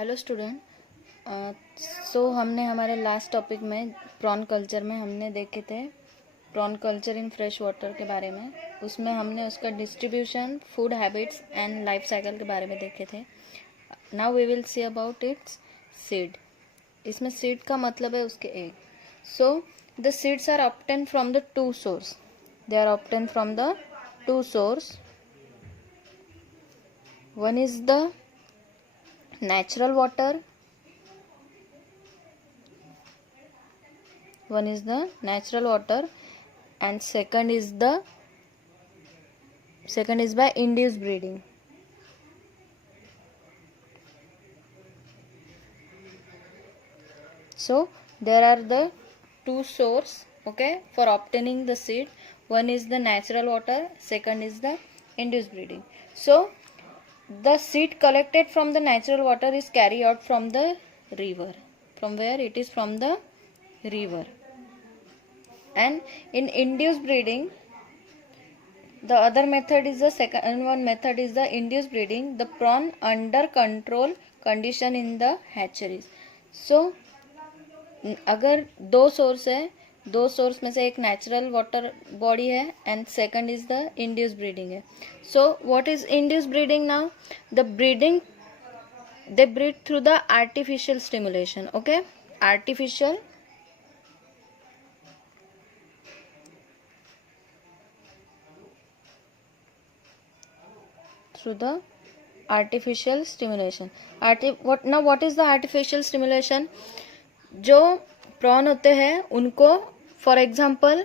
Hello student. So हमने हमारे last topic में प्रॉन कल्चर में हमने देखे थे prawn culture in fresh water के बारे में। उसमें हमने उसका distribution, food habits and life cycle के बारे में देखे थे। Now we will see about its seed. इसमें सीड का मतलब है उसके egg. So the seeds are obtain from the two source. They are obtain from the two source. One is the natural water. One is the natural water, and second is by induced breeding. So there are the two source, okay, for obtaining the seed. One is the natural water, second is the induced breeding. So the seed collected from the natural water is carried out from the river. From where? It is from the river. And in induced breeding, the other method is the second one method is the induced breeding, the prawn under control condition in the hatcheries. So अगर दो source है, दो source में से एक natural water body है and second is the induce breeding है. So what is induce breeding? Now the breeding, they breed through the artificial stimulation. Okay, artificial through the artificial stimulation. What is the artificial stimulation? जो prawn होते हैं उनको for example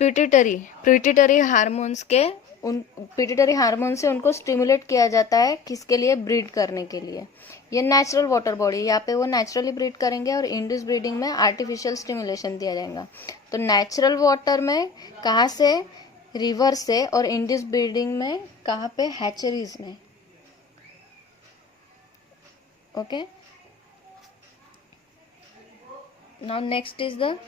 pituitary hormones के pituitary hormone से उनको stimulate किया जाता है. किसके लिए? ब्रीड करने के लिए. ये नेचुरल वाटर बॉडी, यहाँ पे वो नेचुरली ब्रीड करेंगे और इंड्यूस ब्रीडिंग में आर्टिफिशियल स्टिमुलेशन दिया जाएगा. तो नेचुरल वाटर में कहाँ से? रिवर से. और इंड्यूस ब्रीडिंग में कहाँ पे? हैचरीज में. Okay. Now next is the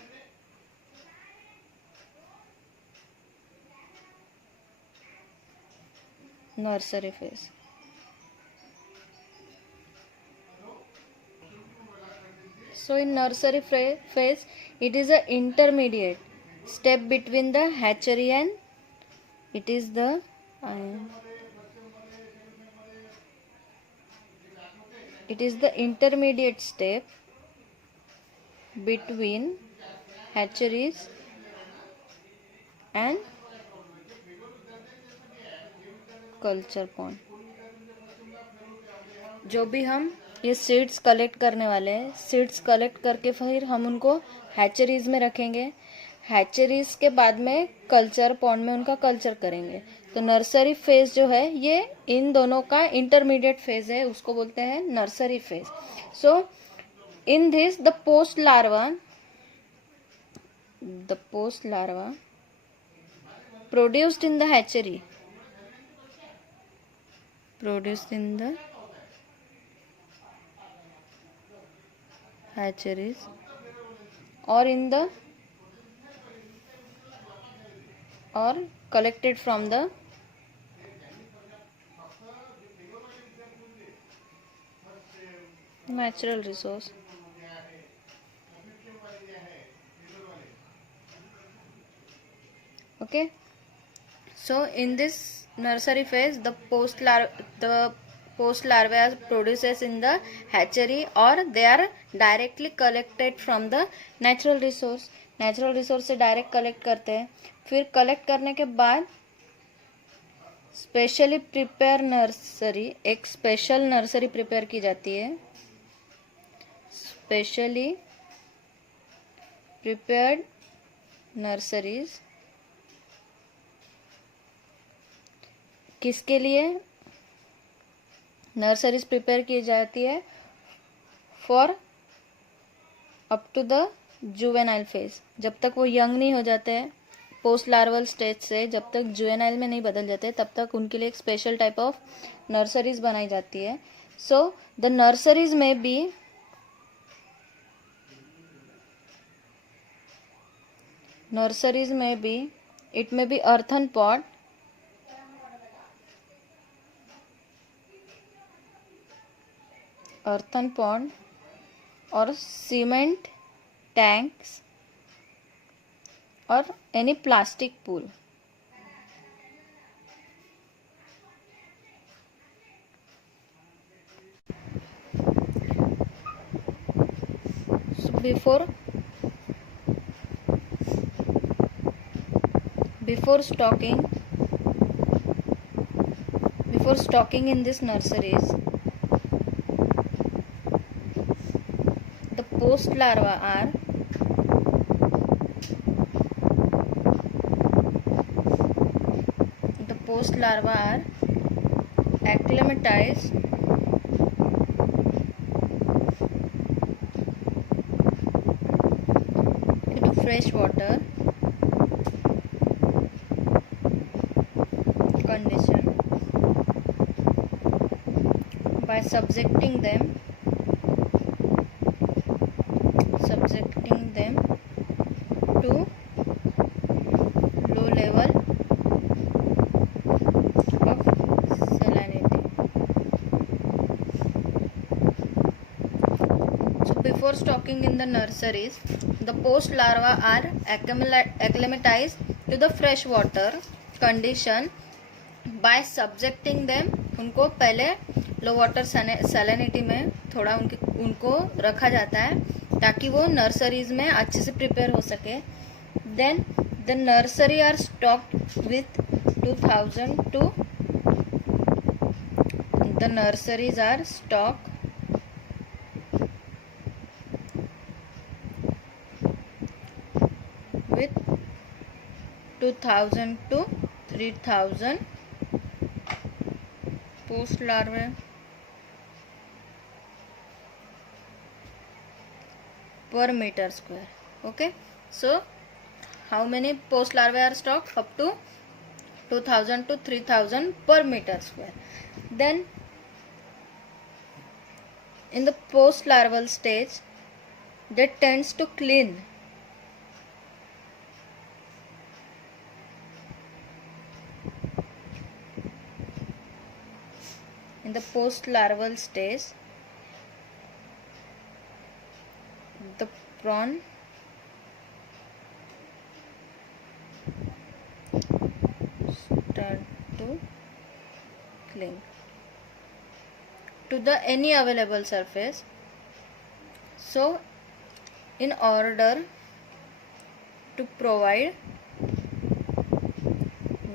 nursery phase. So in nursery phase, it is a intermediate step between the hatchery and it is the intermediate step between hatcheries and culture pond. जो भी हम ये seeds collect करने वाले हैं, seeds collect करके फिर हम उनको हैचरीज में रखेंगे. हैचरीज के बाद में कल्चर पॉन्ड में उनका कल्चर करेंगे. तो नर्सरी फेज जो है ये इन दोनों का इंटरमीडिएट फेज है, उसको बोलते हैं nursery phase. So in this the post larva produced in the hatchery hatcheries or collected from the natural resource. Okay, so in this nursery phase the post larvae produces in the hatchery or they are directly collected from the natural resource. Natural resource से direct collect करते हैं. फिर collect करने के बाद specially prepare nursery, एक special nursery prepare की जाती है. स्पेशली प्रिपेयर्ड नर्सरीज किसके लिए? नर्सरीज प्रिपेयर की जाती है for up to the juvenile phase. जब तक वो यंग नहीं हो जाते हैं, पोस्ट लार्वल स्टेज से जब तक जुवेनाइल में नहीं बदल जाते, तब तक उनके लिए एक स्पेशल टाइप ऑफ नर्सरीज बनाई जाती है. सो द नर्सरीज में भी it may be earthen pot, earthen pond or cement tanks or any plastic pool. So before stocking in these nurseries, the post larvae are acclimatized to fresh water condition by subjecting them to low level of salinity. So before stocking in the nurseries, the post larvae are acclimatized to the fresh water condition by subjecting them, उनको पहले लो water salinity में थोड़ा उनको रखा जाता है ताकि वो नर्सरीज में अच्छे से प्रिपेयर हो सके. Then the nursery are stocked with 2000 to the nurseries are stocked with 2000 to 3000 post larvae per meter square. Okay, so how many post larvae are stocked? Up to 2000 to 3000 per meter square. Then in the post larval stage, they tends to clean. In the post larval stage, the prawn start to cling to the any available surface. So in order to provide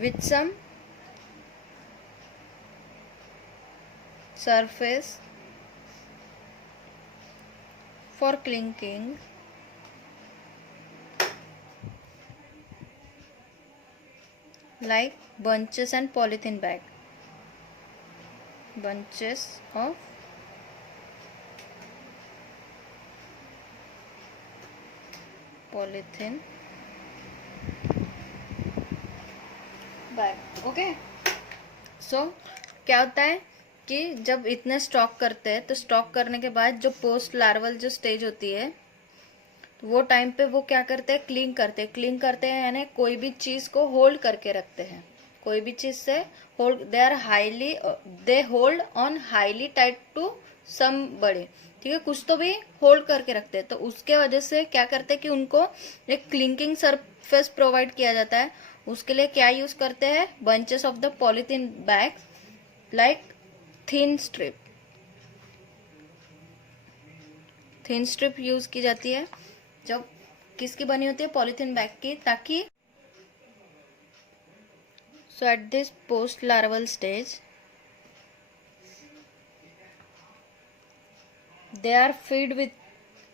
with some surface for clinging, like bunches and polythene bag, bunches of polythene bag. Okay, so क्या होता है कि जब इतने stock करते हैं तो stock करने के बाद जो पोस्ट लार्वल जो स्टेज होती है तो वो टाइम पे वो क्या करते हैं, क्लिंग करते हैं यानी कोई भी चीज को होल्ड करके रखते हैं. कोई भी चीज से hold, they hold on highly tight to some बड़े, ठीक है, कुछ तो भी होल्ड करके रखते हैं. तो उसके वजह से क्या करते हैं कि उनको एक क्लिंकिंग सरफेस प्रोवाइड किया जाता है. उसके लिए क्या यूज करते हैं, bunches of the polythene bag like thin strip use की जाती है जब किसकी बनी होती है, पॉलीथीन बैग की, ताकि so at this post larval stage they are fed with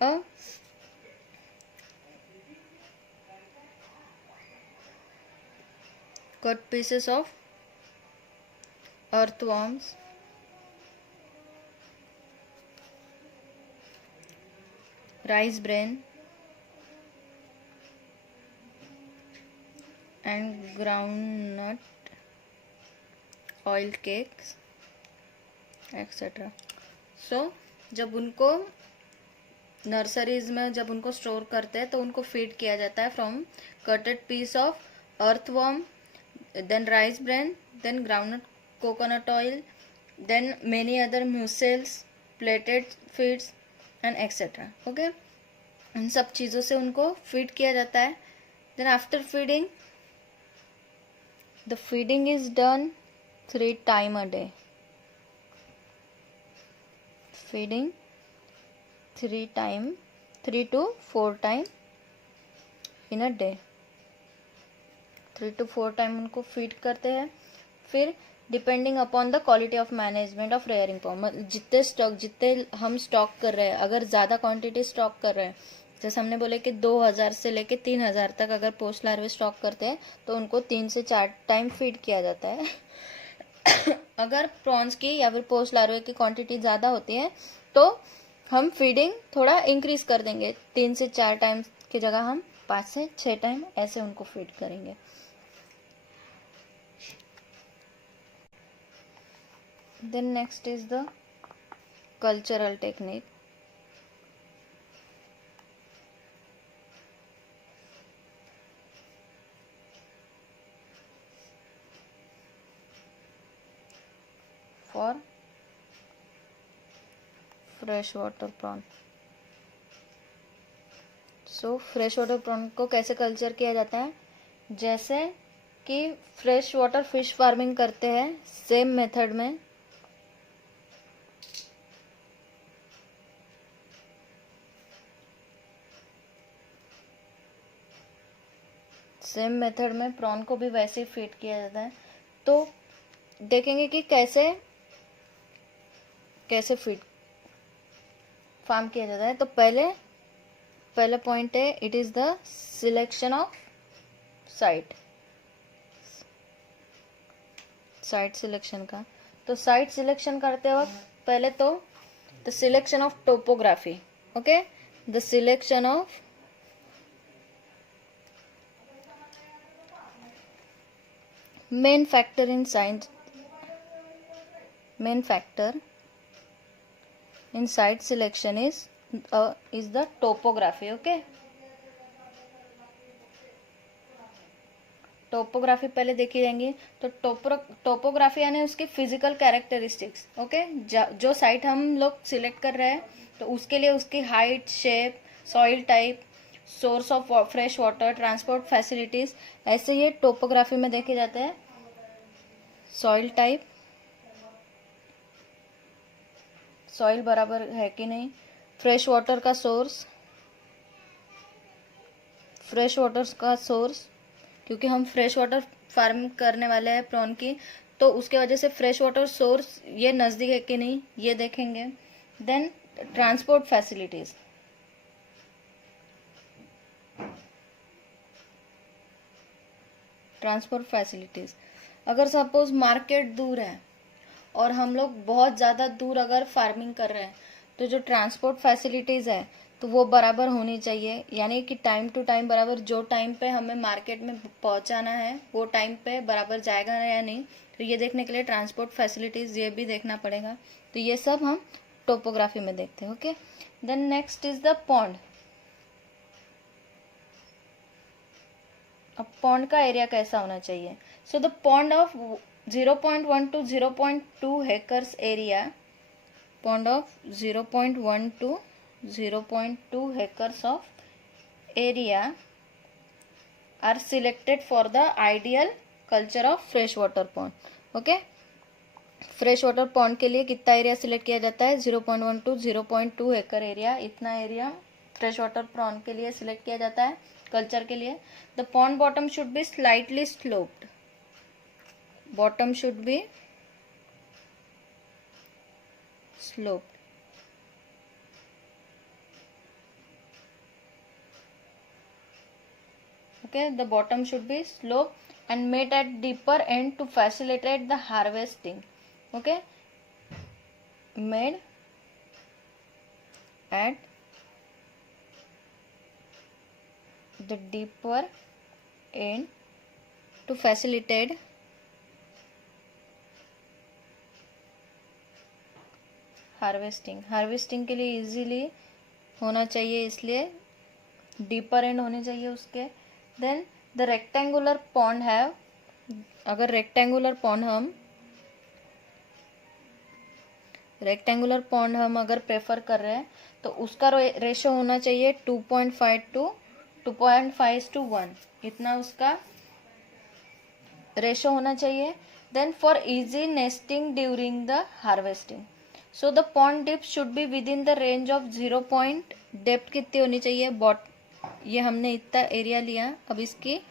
a cut pieces of earthworms, rice bran and groundnut oil cakes etc. So जब उनको नर्सरीज में जब उनको स्टोर करते हैं तो उनको फीड किया जाता है from cutted piece of earthworm, then rice bran, then groundnut coconut oil, then many other mussels, plated feeds and etcetera. Okay, इन सब चीज़ों से उनको फीड किया जाता है. Then after feeding, the feeding is done 3 times a day. Feeding 3 to 4 times in a day. 3 to 4 time उनको feed करते हैं. फिर depending upon the quality of management of rearing pond, जितने हम स्टॉक कर रहे हैं, अगर ज़्यादा क्वांटिटी स्टॉक कर रहे हैं, जैसे हमने बोले कि 2000 से लेके 3000 तक अगर पोस्ट लार्वे स्टॉक करते हैं तो उनको 3 से 4 टाइम फीड किया जाता है. अगर प्रॉन्स की या फिर पोस्ट लार्वे की क्वांटिटी ज़्यादा होती है तो हम फीडिंग थोड़ा इंक्रीज कर देंगे. 3 से 4 टाइम की जगह हम 5 से 6 टाइम ऐसे उनको फीड करेंगे. Then next is the cultural technique. For freshwater prawn. So freshwater prawn को कैसे कल्चर किया जाता है? जैसे कि फ्रेश वाटर फिश फार्मिंग करते हैं सेम मेथड में, प्रॉन को भी वैसे ही फीड किया जाता है. तो देखेंगे कि कैसे फीड फार्म किया जाता है. तो पहले पॉइंट है, it is the selection of site selection का. तो साइट सिलेक्शन करते वक्त पहले तो the selection of topography. Okay, the selection of main factor in site selection is the topography. Okay, topography पहले देखी जाएंगी. तो टोपोग्राफी यानी उसकी फिजिकल कैरेक्टरिस्टिक्स. ओके, जो साइट हम लोग सिलेक्ट कर रहे हैं तो उसके लिए उसकी height, shape, soil type, source of fresh water, transport facilities, ऐसे ये टोपोग्राफी में देखे जाते हैं. सॉइल टाइप, सॉइल बराबर है कि नहीं, फ्रेश वाटर का सोर्स, क्योंकि हम फ्रेश वाटर फार्म करने वाले हैं प्रॉन की, तो उसके वजह से फ्रेश वाटर सोर्स ये नज़दीक है कि नहीं ये देखेंगे. Then transport facilities. अगर सपोज मार्केट दूर है और हम लोग बहुत ज़्यादा दूर अगर फार्मिंग कर रहे हैं तो जो ट्रांसपोर्ट फैसिलिटीज़ है तो वो बराबर होनी चाहिए. यानी कि टाइम टू टाइम बराबर, जो टाइम पे हमें मार्केट में पहुंचाना है वो टाइम पे बराबर जाएगा या नहीं, तो ये देखने के लिए ट्रांसपोर्ट फैसिलिटीज़ ये भी देखना पड़ेगा. तो ये सब हम टोपोग्राफी में देखते हैं. Okay, then next is the pond. अब पॉन्ड का एरिया कैसा होना चाहिए? So the pond of 0.1 to 0.2 acres area, pond of 0.1 to 0.2 acres of area are selected for the ideal culture of freshwater pond. Okay, fresh water pond के लिए कितना area select किया जाता है? 0.1 to 0.2 एकड़ एरिया, इतना एरिया फ्रेश वाटर पॉन्ड के लिए सिलेक्ट किया जाता है कल्चर के लिए. The pond bottom should be slightly sloped. Bottom should be sloped. Okay, the bottom should be sloped and made at deeper end to facilitate the harvesting. Okay, made at the deeper end to facilitate harvesting के लिए easily होना चाहिए, इसलिए deeper and होने चाहिए उसके. Then the rectangular pond have, अगर rectangular pond हम रेक्टेंगुलर पॉन्ड हम अगर प्रेफर कर रहे हैं तो उसका रेशो होना चाहिए 2.5:1, इतना उसका रेशो होना चाहिए. Then for easy nesting during the harvesting, so the pond deep should be within the range of 0. Depth कितनी होनी चाहिए? ये हमने इतना एरिया लिया, अब इसकी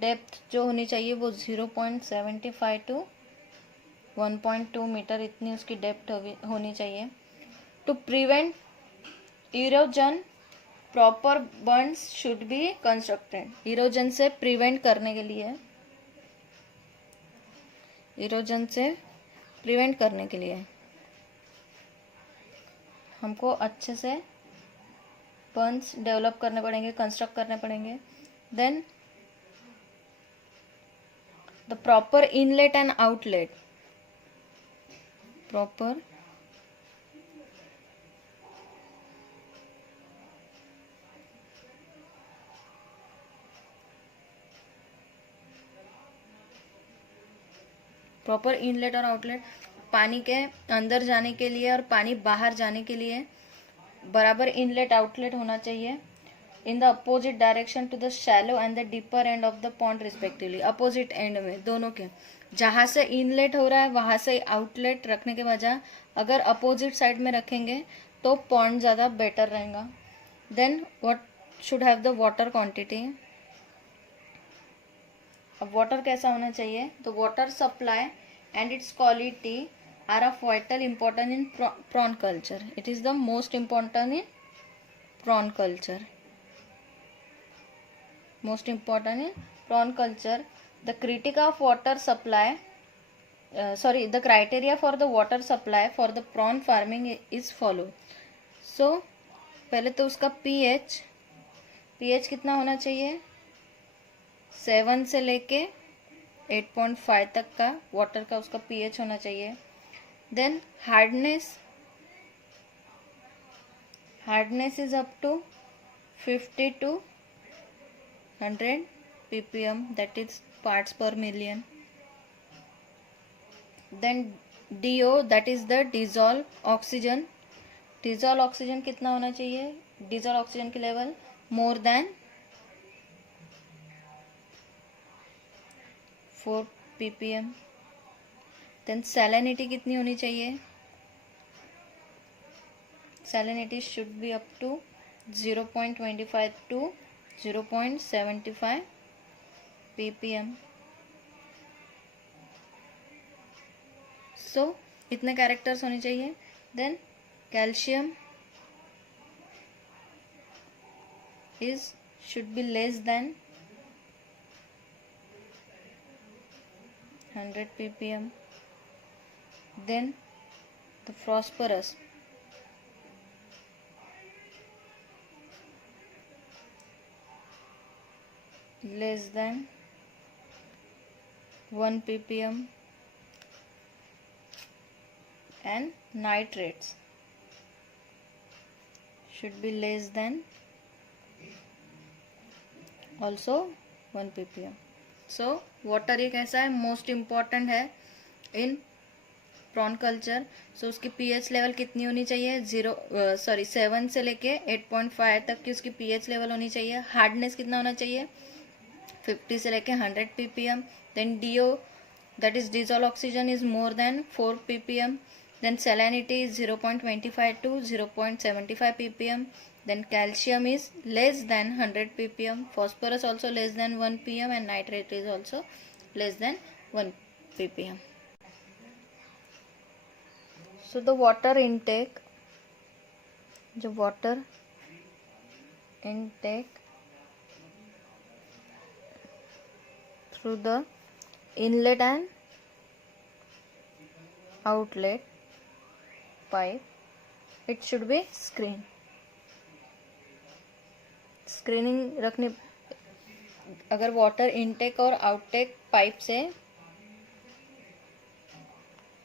डेप्थ जो होनी चाहिए वो 0.75 टू 1.2 मीटर, इतनी उसकी डेप्थ होनी चाहिए. To prevent erosion proper bunds should be constructed. Erosion से प्रिवेंट करने के लिए, हमको अच्छे से बर्न्स डेवलप करने पड़ेंगे, कंस्ट्रक्ट करने पड़ेंगे. Then the proper inlet and outlet, proper inlet और आउटलेट, पानी के अंदर जाने के लिए और पानी बाहर जाने के लिए बराबर इनलेट आउटलेट होना चाहिए. In the opposite direction to the shallow end the deeper end of the pond respectively. Opposite end में, दोनों के, जहाँ से इनलेट हो रहा है वहाँ से आउटलेट रखने के बजाय अगर अपोजिट साइड में रखेंगे तो पॉन्ड ज़्यादा बेटर रहेगा. Then what should have the water quantity. अब वाटर कैसा होना चाहिए? तो water supply and its quality are of vital important in prawn culture. It is the most important in prawn culture. The critic of water supply, the criteria for the water supply for the prawn farming is follow. So पहले तो उसका pH कितना होना चाहिए? 7 से लेके 8.5 तक का वाटर का उसका pH होना चाहिए. Then hardness is up to 50 to 100 ppm, that is parts per million. Then DO, that is the dissolved oxygen. dissolved oxygen कितना होना चाहिए? dissolved oxygen की level more than 4 ppm. Then salinity कितनी होनी चाहिए? salinity should be up to 0.25 to 0.75 ppm. So इतने characters होने चाहिए. Then calcium should be less than 100 ppm. Then the phosphorus less than 1 ppm, and nitrates should be less than also 1 ppm. So water ये कैसा है? Most important है इन prawn culture. सो उसकी pH level कितनी होनी चाहिए? 7 से लेके 8.5 तक की उसकी pH लेवल होनी चाहिए. हार्डनेस कितना होना चाहिए? 50 से लेके 100 ppm. Then DO, that is dissolved oxygen, is more than 4 ppm. Then salinity is 0.25 to 0.75 ppm. Then calcium is less than 100 ppm. Phosphorus also less than 1 ppm, and nitrate is also less than 1 ppm. So the water intake through the inlet and outlet pipe, it should be screening रखनी. अगर water intake और outtake pipe से,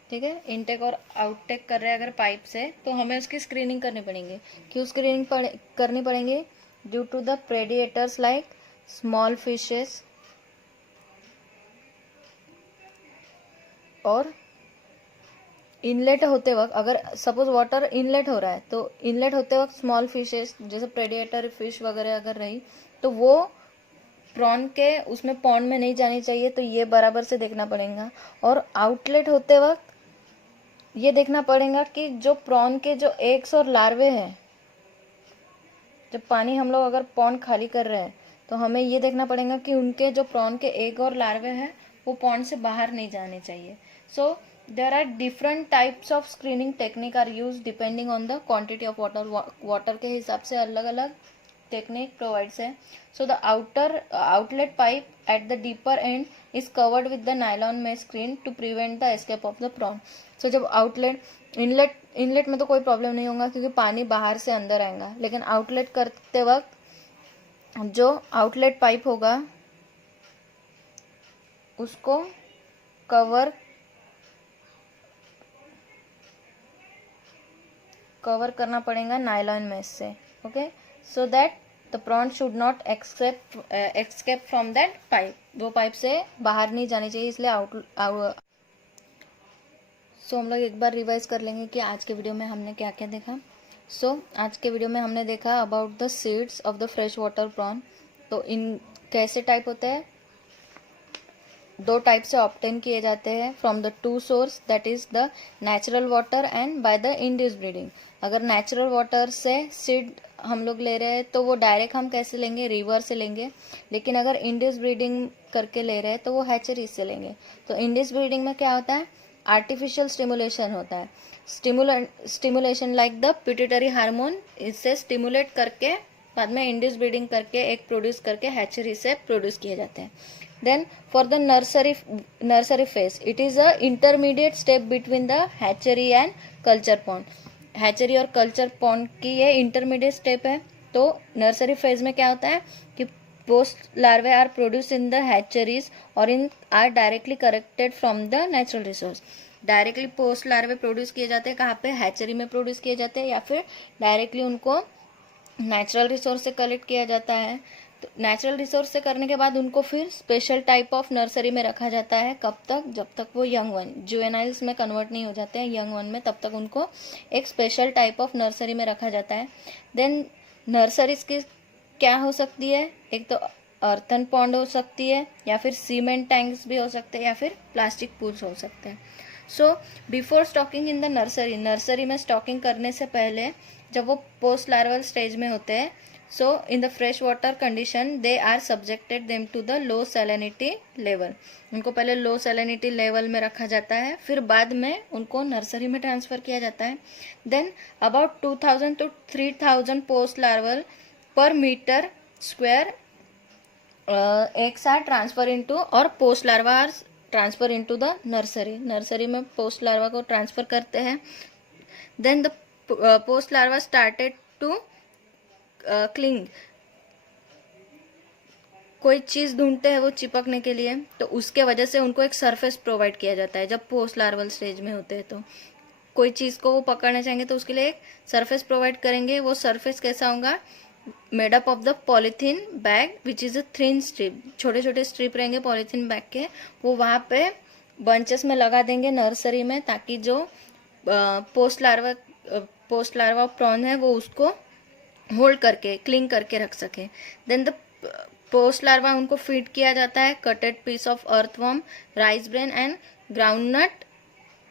ठीक है, intake और outtake कर रहे हैं अगर पाइप से, तो हमें उसकी स्क्रीनिंग करनी पड़ेगी. क्यों स्क्रीनिंग करनी पड़ेगी? Due to the predators like small fishes और इनलेट होते वक्त अगर सपोज वाटर इनलेट हो रहा है तो इनलेट होते वक्त स्मॉल फिशेस जैसे प्रेडिएटर फिश वगैरह अगर रही तो वो प्रॉन के उसमें पॉन्ड में नहीं जानी चाहिए, तो ये बराबर से देखना पड़ेगा। और आउटलेट होते वक्त ये देखना पड़ेगा कि जो प्रॉन के जो एग्स और लार्वे हैं, जब पानी हम लोग अगर पॉन्ड खाली कर रहे हैं तो हमें ये देखना पड़ेगा कि उनके जो प्रॉन के एग और लार्वे हैं वो पॉन्ड से बाहर नहीं जाने चाहिए। So there are different types of screening technique are use depending on the quantity of water. Water के हिसाब से अलग अलग टेक्निक प्रोवाइड्स है। So the outlet pipe at the deeper end is covered with the nylon mesh screen to prevent the escape of the prawn. So जब inlet में तो कोई प्रॉब्लम नहीं होगा क्योंकि पानी बाहर से अंदर आएगा, लेकिन आउटलेट करते वक्त जो आउटलेट पाइप होगा उसको कवर करना पड़ेगा नायलॉन मेश से। Okay, so that the prawn should not escape from that pipe. वो पाइप से बाहर नहीं जानी चाहिए, इसलिए सो हम लोग एक बार रिवाइज कर लेंगे कि आज के वीडियो में हमने क्या क्या देखा। आज के वीडियो में हमने देखा about the seeds of the fresh water prawn. तो इन कैसे टाइप होते हैं, 2 टाइप से ऑब्टेन किए जाते हैं from the 2 source, that is the natural water and by the induce breeding. अगर नेचुरल वाटर से सीड हम लोग ले रहे हैं तो वो डायरेक्ट हम कैसे लेंगे, रिवर से लेंगे, लेकिन अगर इंड्यूस ब्रीडिंग करके ले रहे हैं तो वो हैचरीज से लेंगे। तो इंड्यूस ब्रीडिंग में क्या होता है, आर्टिफिशियल स्टिमुलेशन होता है। Stimulation like the pituitary hormone, इससे स्टिमुलेट करके बाद में इंड्यूस ब्रीडिंग करके एक प्रोड्यूस करके हैचरी से प्रोड्यूस किए जाते हैं। Then for the nursery phase it is a intermediate step between the hatchery and culture pond. Hatchery और कल्चर पॉन्ड की ये इंटरमीडिएट स्टेप है। तो नर्सरी फेज में क्या होता है कि post larvae are produce in the hatcheries और इन are directly collected from the natural resource. Directly post larvae produce किए जाते हैं, कहाँ पे, हैचरी में प्रोड्यूस किए जाते हैं, या फिर डायरेक्टली उनको नेचुरल रिसोर्स से कलेक्ट किया जाता है। तो नेचुरल रिसोर्स से करने के बाद उनको फिर स्पेशल टाइप ऑफ नर्सरी में रखा जाता है। कब तक, जब तक वो यंग वन जुवेनाइल्स में कन्वर्ट नहीं हो जाते हैं, यंग वन में, तब तक उनको एक स्पेशल टाइप ऑफ नर्सरी में रखा जाता है। देन नर्सरीज की क्या हो सकती है, एक तो अर्थन पॉन्ड हो सकती है, या फिर सीमेंट टैंक्स भी हो सकते हैं, या फिर प्लास्टिक पूल्स हो सकते हैं। So before stocking in the nursery में स्टॉकिंग करने से पहले जब वो पोस्ट लार्वल स्टेज में होते हैं, so in the fresh water condition they are subjected them to the low salinity level. उनको पहले लो सैलिनिटी लेवल में रखा जाता है, फिर बाद में उनको नर्सरी में ट्रांसफ़र किया जाता है। Then about 2000 to 3000 post larval पर metre square eggs are transfer into, और post larva are transfer into the nursery में पोस्ट लार्वा को ट्रांसफर करते हैं। Then the post larva started to cling, कोई चीज़ ढूंढते हैं वो चिपकने के लिए, तो उसके वजह से उनको एक सरफेस प्रोवाइड किया जाता है। जब पोस्ट लार्वल स्टेज में होते हैं तो कोई चीज़ को वो पकड़ना चाहेंगे तो उसके लिए एक सरफेस प्रोवाइड करेंगे। वो सरफेस कैसा होगा, made up of the polythene bag which is a thin strip. छोटे छोटे स्ट्रिप रहेंगे पॉलीथीन बैग के, वो वहाँ पे बंचेस में लगा देंगे नर्सरी में, ताकि जो पोस्ट लार्वा प्रॉन है वो उसको होल्ड करके क्लिंग करके रख सके। देन द पोस्ट लार्वा उनको फीड किया जाता है cutted piece of earthworm, rice bran and groundnut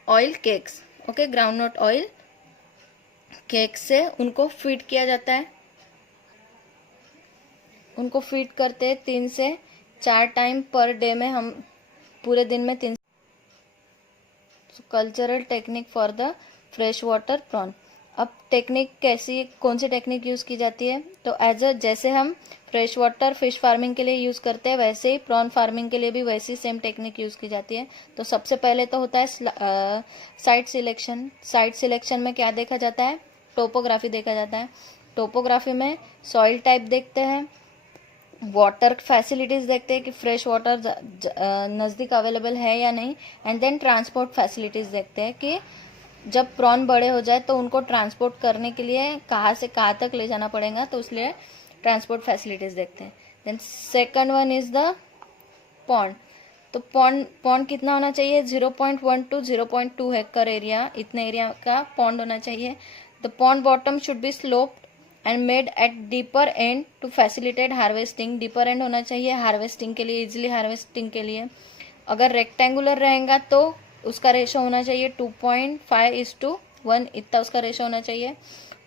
oil cakes. Okay, groundnut oil cake से उनको फीड किया जाता है। उनको फीड करते हैं 3 से 4 टाइम पर डे में, हम पूरे दिन में 3। Cultural technique for the fresh water prawn. अब टेक्निक कौन सी टेक्निक यूज़ की जाती है, तो जैसे हम फ्रेश वाटर फिश फार्मिंग के लिए यूज़ करते हैं, वैसे ही प्रॉन फार्मिंग के लिए भी वैसी सेम टेक्निक यूज़ की जाती है। तो सबसे पहले तो होता है साइट सिलेक्शन। साइट सिलेक्शन में क्या देखा जाता है, टोपोग्राफी देखा जाता है। टोपोग्राफी में सॉइल टाइप देखते हैं, वाटर फैसिलिटीज़ देखते हैं कि फ्रेश वाटर नज़दीक अवेलेबल है या नहीं, एंड देन ट्रांसपोर्ट फैसिलिटीज़ देखते हैं कि जब प्रॉन बड़े हो जाए तो उनको ट्रांसपोर्ट करने के लिए कहाँ से कहाँ तक ले जाना पड़ेगा, तो इसलिए ट्रांसपोर्ट फैसिलिटीज़ देखते हैं। Then second one is the pond. तो पॉन्ड कितना होना चाहिए, 0.1 to 0.2 हेक्टर एरिया, इतने एरिया का पॉन्ड होना चाहिए। The pond bottom should be sloped and made at deeper end to facilitate harvesting. Deeper end होना चाहिए हार्वेस्टिंग के लिए, इजिली हार्वेस्टिंग के लिए। अगर रेक्टेंगुलर रहेगा तो उसका रेशो होना चाहिए 2.5:1, इतना उसका रेशो होना चाहिए।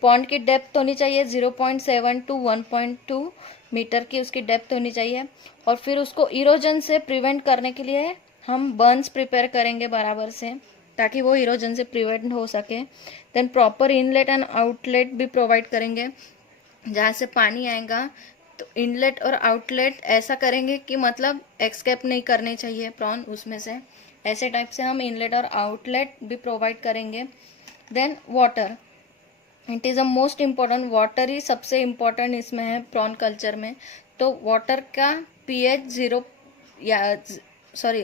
पॉन्ड की डेप्थ होनी चाहिए 0.7 to 1.2 मीटर की उसकी डेप्थ होनी चाहिए। और फिर उसको इरोजन से प्रिवेंट करने के लिए हम बर्न्स प्रिपेयर करेंगे बराबर से, ताकि वो इरोजन से प्रिवेंट हो सके। Then proper inlet and outlet भी प्रोवाइड करेंगे, जहाँ से पानी आएगा तो इनलेट और आउटलेट ऐसा करेंगे कि मतलब एक्सकेप नहीं करने चाहिए प्रॉन उसमें से, ऐसे टाइप से हम इनलेट और आउटलेट भी प्रोवाइड करेंगे। Then water, it is a most important, water ही सबसे इम्पॉर्टेंट इसमें है प्रॉन कल्चर में। तो वाटर का pH 0 या sorry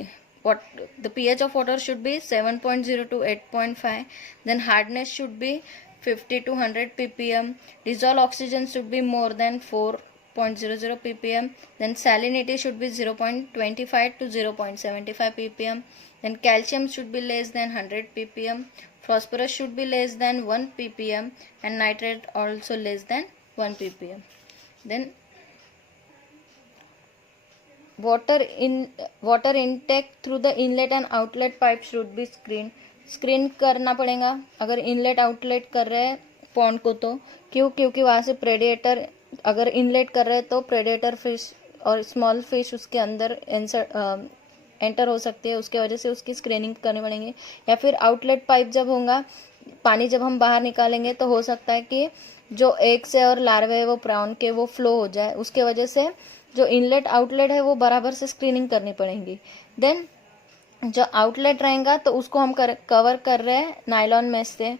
the pH of water should be 7.0 to 8.5. Then hardness should be 50 to 100 ppm. Dissolved oxygen should be more than 4.00 ppm. Then salinity should be 0.25 to 0.75 ppm. Then calcium should be less than 100 ppm. Phosphorus should be less than 1 ppm and nitrate also less than 1 ppm. Then water intake through the inlet and outlet pipe should be screen करना पड़ेगा अगर inlet outlet कर रहे हैं pond को। तो क्योंकि वहाँ से प्रेडेटर अगर इनलेट कर रहे हैं तो प्रेडेटर फिश और स्मॉल फिश उसके अंदर एंटर हो सकती है, उसके वजह से उसकी स्क्रीनिंग करनी पड़ेगी। या फिर आउटलेट पाइप जब होगा, पानी जब हम बाहर निकालेंगे तो हो सकता है कि जो एग से और लार्वे है वो प्राउन के वो फ्लो हो जाए, उसके वजह से जो इनलेट आउटलेट है वो बराबर से स्क्रीनिंग करनी पड़ेगी। देन जो आउटलेट रहेगा तो उसको हम कवर कर रहे हैं नायलॉन मैश से।